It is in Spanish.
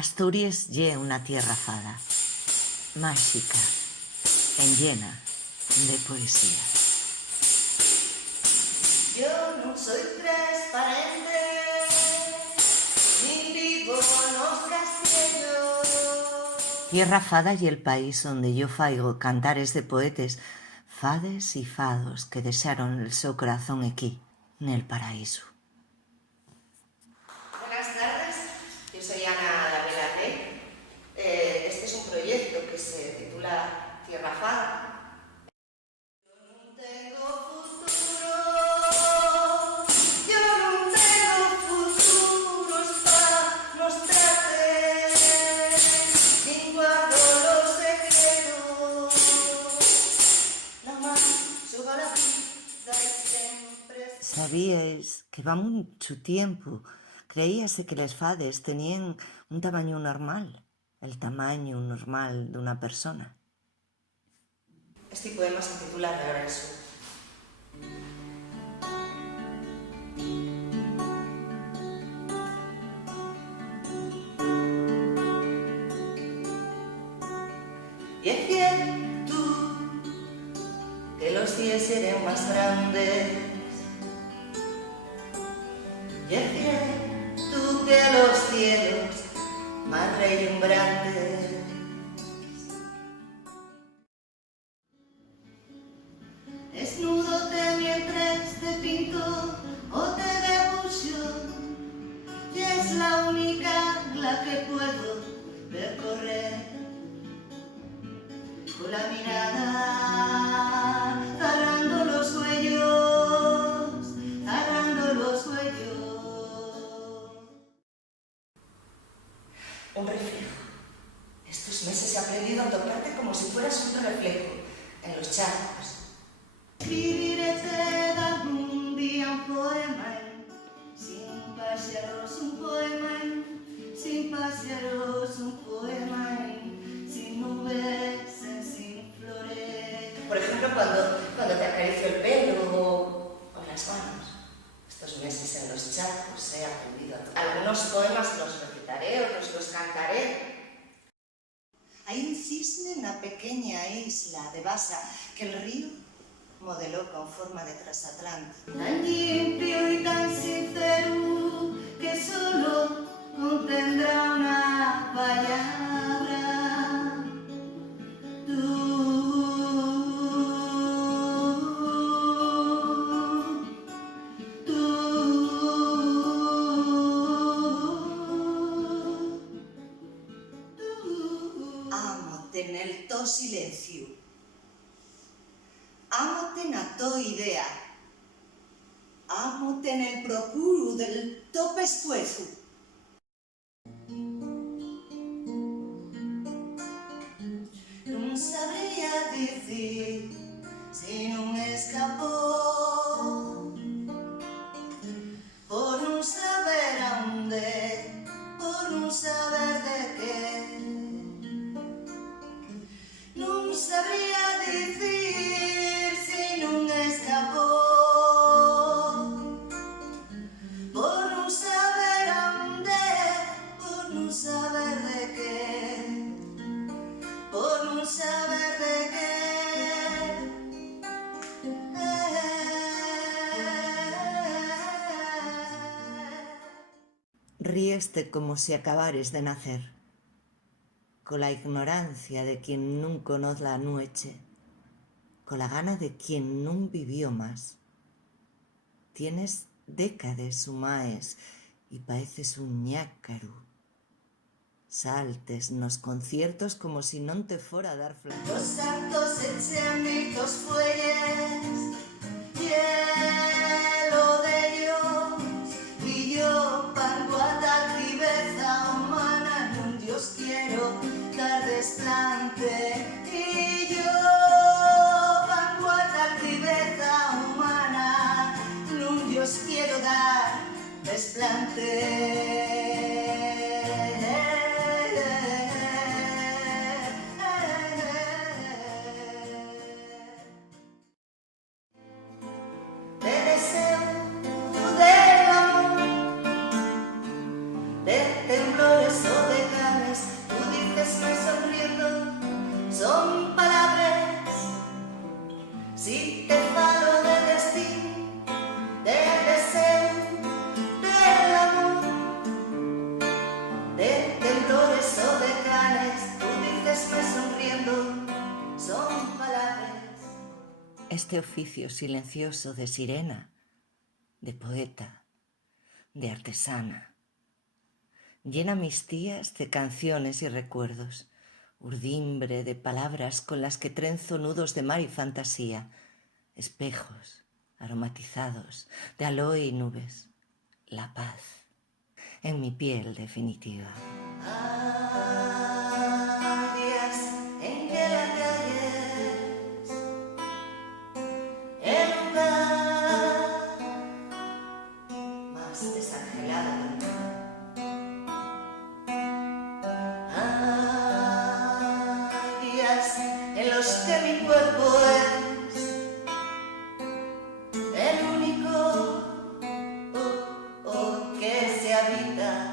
Asturias ye una tierra fada, máxica, llena de poesía. Yo no soy transparente, ni vivo en los castillos. Tierra fada y el país donde yo faigo cantares de poetes, fades y fados que desearon el seu corazón aquí, nel paraíso. Buenas tardes, yo soy Ana Lavela Rey. Este es un proyecto que se titula Tierra Fada. Yo no tengo futuros para mostrarte, ni guardo los secretos. La más suba la vida y siempre. Sabíais que va mucho tiempo, creíase que les fades tenían un tamaño normal, el tamaño normal de una persona. Este poema se titula Regreso. Y es cierto que los días serán más grandes. Y es cierto que los cielos más relumbrantes. Desnúdote mientras te pinto o te dibujo, y es la única la que puedo recorrer. Con la mirada, cerrando los huellos, cerrando los huellos. Un reflejo. Estos meses he aprendido a tocarte como si fueras un reflejo en los charcos. Escribirte algún día un poema, sin pájaros un poema, sin pájaros un poema, sin nubes, sin flores. Por ejemplo, cuando te acaricio el pelo o las manos. Estos meses en los charcos he aprendido. Algunos poemas los recitaré, otros los cantaré. Hay un cisne en una pequeña isla de Basa que el río modeló con forma de transatlántico. Tan limpio y tan sincero que solo contendrá una palabra. Tú. Ámote en el to silencio. Ámote na to idea. Ámote en el procuro del to pescuezo. Non sabría decir si non escapó por non saber a onde, por non saber de qué. Non sabría decir si non escapó por non saber a onde, por non saber de qué, por non saber de qué. Ríeste como si acabares de nacer, con la ignorancia de quien nun conoce la noche, con la gana de quien nun vivió más. Tienes décades humaes y pareces un ñácaro. Saltes nos conciertos como si non te fora a dar flash. Los santos echen mitos fuelles, hielo de ellos, y yo pango a tal viveza humana, nun Dios quiero dar desplante, y yo pango a tal viveza humana, nun Dios quiero dar desplante. Te deseo del amor, de temblores o de calor. este oficio silencioso de sirena, de poeta, de artesana. Llena mis días de canciones y recuerdos, urdimbre de palabras con las que trenzo nudos de mar y fantasía, espejos aromatizados de aloe y nubes, la paz en mi piel definitiva. Hay días en que la calle es el lugar más desangelado del mundo. Hay días en los que mi cuerpo es el único que se habita.